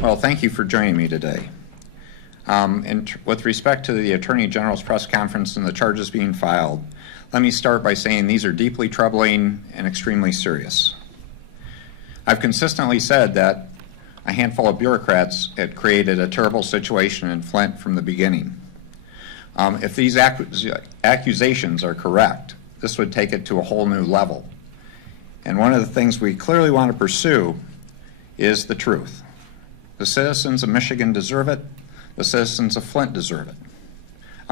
Well, thank you for joining me today. With respect to the Attorney General's press conference and the charges being filed, let me start by saying these are deeply troubling and extremely serious. I've consistently said that a handful of bureaucrats had created a terrible situation in Flint from the beginning. If these accusations are correct, this would take it to a whole new level. And one of the things we clearly want to pursue is the truth. The citizens of Michigan deserve it. The citizens of Flint deserve it.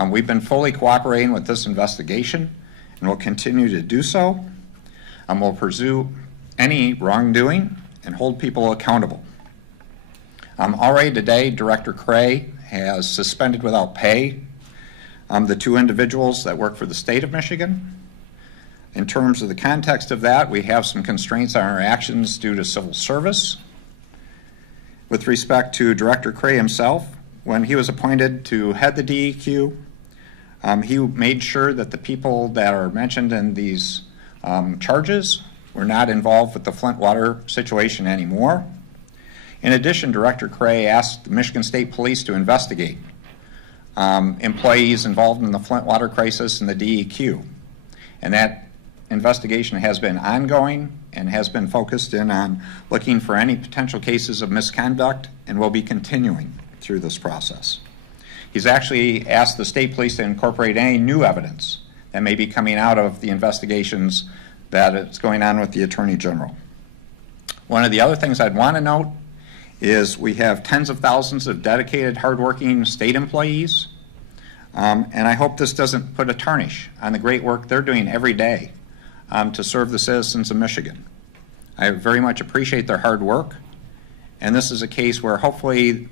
We've been fully cooperating with this investigation and will continue to do so. We'll pursue any wrongdoing and hold people accountable. Already today, Director Cray has suspended without pay the 2 individuals that work for the state of Michigan. In terms of the context of that, we have some constraints on our actions due to civil service. With respect to Director Cray himself, when he was appointed to head the DEQ, he made sure that the people that are mentioned in these charges were not involved with the Flint water situation anymore. In addition, Director Cray asked the Michigan State Police to investigate employees involved in the Flint water crisis and the DEQ. And that investigation has been ongoing and has been focused in on looking for any potential cases of misconduct and will be continuing through this process. He's actually asked the state police to incorporate any new evidence that may be coming out of the investigations that is going on with the Attorney General. One of the other things I'd want to note is we have tens of thousands of dedicated, hardworking state employees, and I hope this doesn't put a tarnish on the great work they're doing every day to serve the citizens of Michigan. I very much appreciate their hard work, and this is a case where hopefully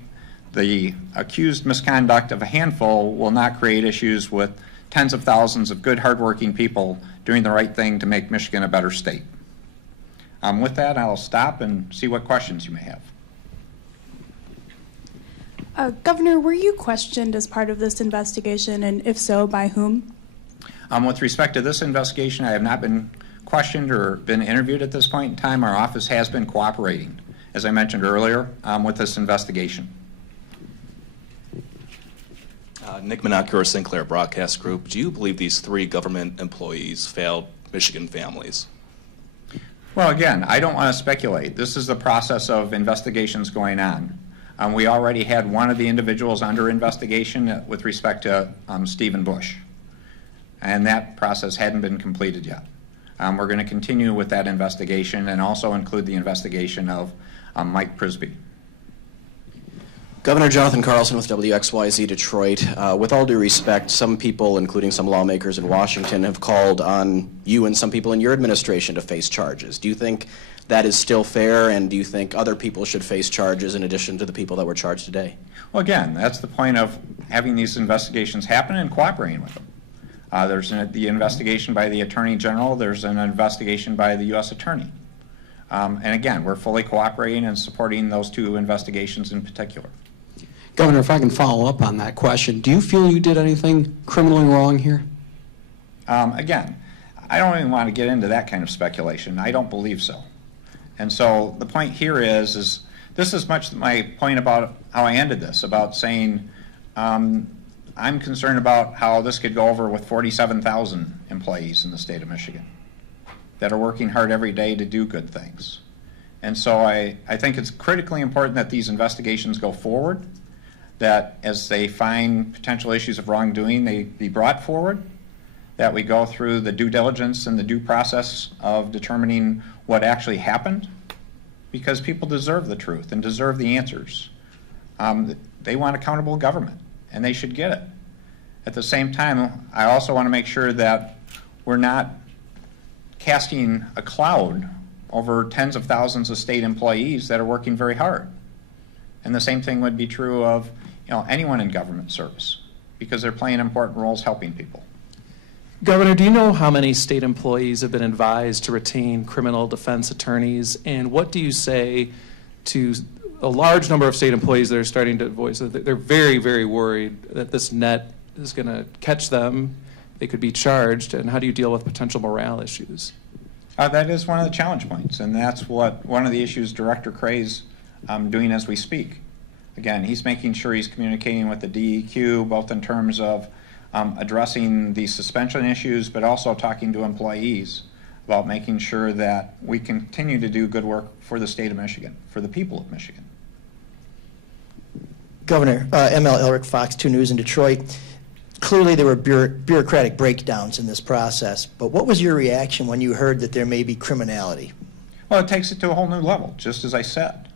the accused misconduct of a handful will not create issues with tens of thousands of good, hardworking people doing the right thing to make Michigan a better state. With that, I'll stop and see what questions you may have. Governor, were you questioned as part of this investigation, and if so, by whom? With respect to this investigation, I have not been questioned or been interviewed at this point in time. Our office has been cooperating, as I mentioned earlier, with this investigation. Nick Menacura, Sinclair Broadcast Group. Do you believe these 3 government employees failed Michigan families? Well, again, I don't want to speculate. This is the process of investigations going on. We already had one of the individuals under investigation with respect to Stephen Bush, and that process hadn't been completed yet. We're going to continue with that investigation and also include the investigation of Mike Prisby. Governor Jonathan Carlson with WXYZ Detroit. With all due respect, some people, including some lawmakers in Washington, have called on you and some people in your administration to face charges. Do you think that is still fair, and do you think other people should face charges in addition to the people that were charged today? Well, again, that's the point of having these investigations happen and cooperating with them. There's the investigation by the Attorney General. There's an investigation by the U.S. Attorney. And again, we're fully cooperating and supporting those 2 investigations in particular. Governor, if I can follow up on that question, do you feel you did anything criminally wrong here? Again, I don't even want to get into that kind of speculation. I don't believe so. And so the point here is this is much my point about how I ended this, about saying I'm concerned about how this could go over with 47,000 employees in the state of Michigan that are working hard every day to do good things. And so I think it's critically important that these investigations go forward, that as they find potential issues of wrongdoing, they be brought forward, that we go through the due diligence and the due process of determining what actually happened, because people deserve the truth and deserve the answers. They want accountable government, and they should get it. At the same time, I also want to make sure that we're not casting a cloud over tens of thousands of state employees that are working very hard. And the same thing would be true of anyone in government service, because they're playing important roles helping people. Governor, do you know how many state employees have been advised to retain criminal defense attorneys, and what do you say to a large number of state employees that are starting to voice that they're very, very worried that this net is going to catch them, they could be charged, and how do you deal with potential morale issues? That is one of the challenge points, and that's what one of the issues Director Cray's doing as we speak. Again, he's making sure he's communicating with the DEQ, both in terms of addressing the suspension issues, but also talking to employees about making sure that we continue to do good work for the state of Michigan, for the people of Michigan. Governor, ML Elric, Fox 2 News in Detroit. Clearly there were bureaucratic breakdowns in this process, but what was your reaction when you heard that there may be criminality? Well, it takes it to a whole new level, just as I said.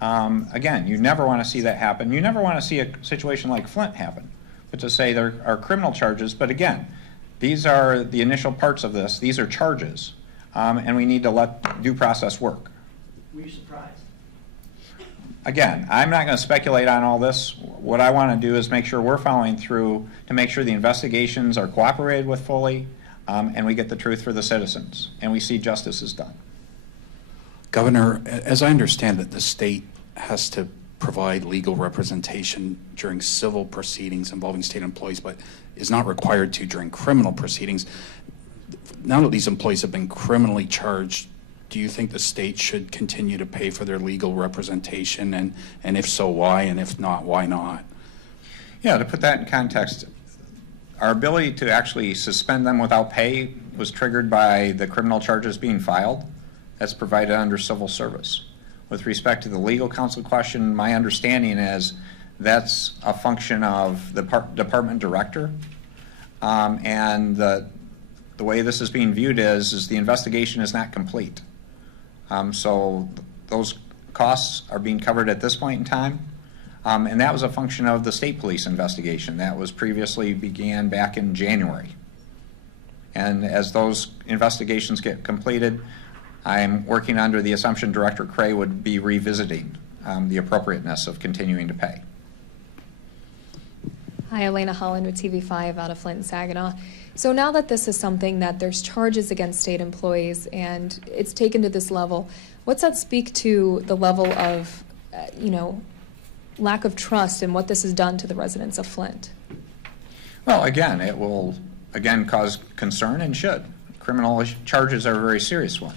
Again, you never want to see that happen. You never want to see a situation like Flint happen, but to say there are criminal charges. But again, these are the initial parts of this. These are charges, and we need to let due process work. Were you surprised? Again, I'm not going to speculate on all this. What I want to do is make sure we're following through to make sure the investigations are cooperated with fully, and we get the truth for the citizens, and we see justice is done. Governor, as I understand it, the state has to provide legal representation during civil proceedings involving state employees, but is not required to during criminal proceedings. Now that these employees have been criminally charged, do you think the state should continue to pay for their legal representation, and if so, why, and if not, why not? Yeah, to put that in context, our ability to actually suspend them without pay was triggered by the criminal charges being filed. That's provided under civil service. With respect to the legal counsel question, my understanding is that's a function of the department director, and the way this is being viewed is the investigation is not complete. So those costs are being covered at this point in time, and that was a function of the state police investigation that was previously began back in January. And as those investigations get completed, I'm working under the assumption Director Cray would be revisiting the appropriateness of continuing to pay. Hi, Elena Holland with TV5 out of Flint and Saginaw. So now that this is something that there's charges against state employees and it's taken to this level, what's that speak to the level of, lack of trust in what this has done to the residents of Flint? Well, again, it will cause concern and should. Criminal charges are a very serious one.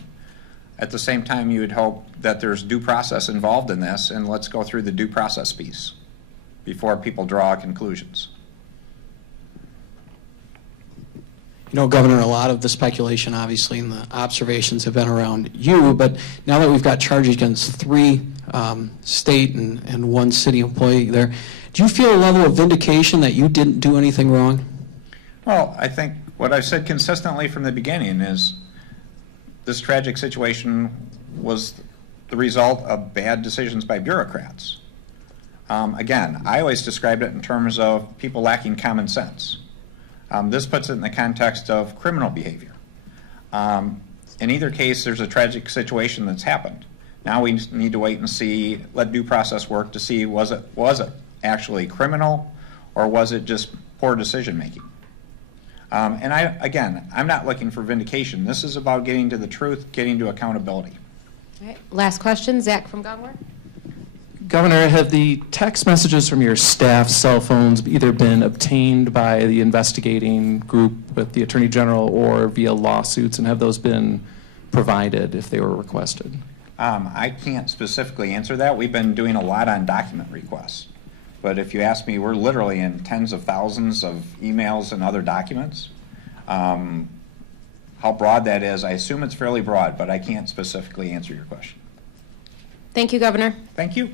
At the same time, you would hope that there's due process involved in this, and let's go through the due process piece before people draw conclusions. You know, Governor, a lot of the speculation, obviously, and the observations have been around you, but now that we've got charges against 3 state and 1 city employee there, do you feel a level of vindication that you didn't do anything wrong? Well, I think what I've said consistently from the beginning is this tragic situation was the result of bad decisions by bureaucrats. Again, I always described it in terms of people lacking common sense. This puts it in the context of criminal behavior. In either case, there's a tragic situation that's happened. Now we need to wait and see, let due process work to see was it actually criminal or was it just poor decision making. And I'm not looking for vindication. This is about getting to the truth, getting to accountability. All right. Last question, Zach from Gongwer. Governor, have the text messages from your staff's cell phones either been obtained by the investigating group with the Attorney General or via lawsuits, and have those been provided if they were requested? I can't specifically answer that. We've been doing a lot on document requests. But if you ask me, we're literally in tens of thousands of emails and other documents. How broad that is, I assume it's fairly broad, but I can't specifically answer your question. Thank you, Governor. Thank you.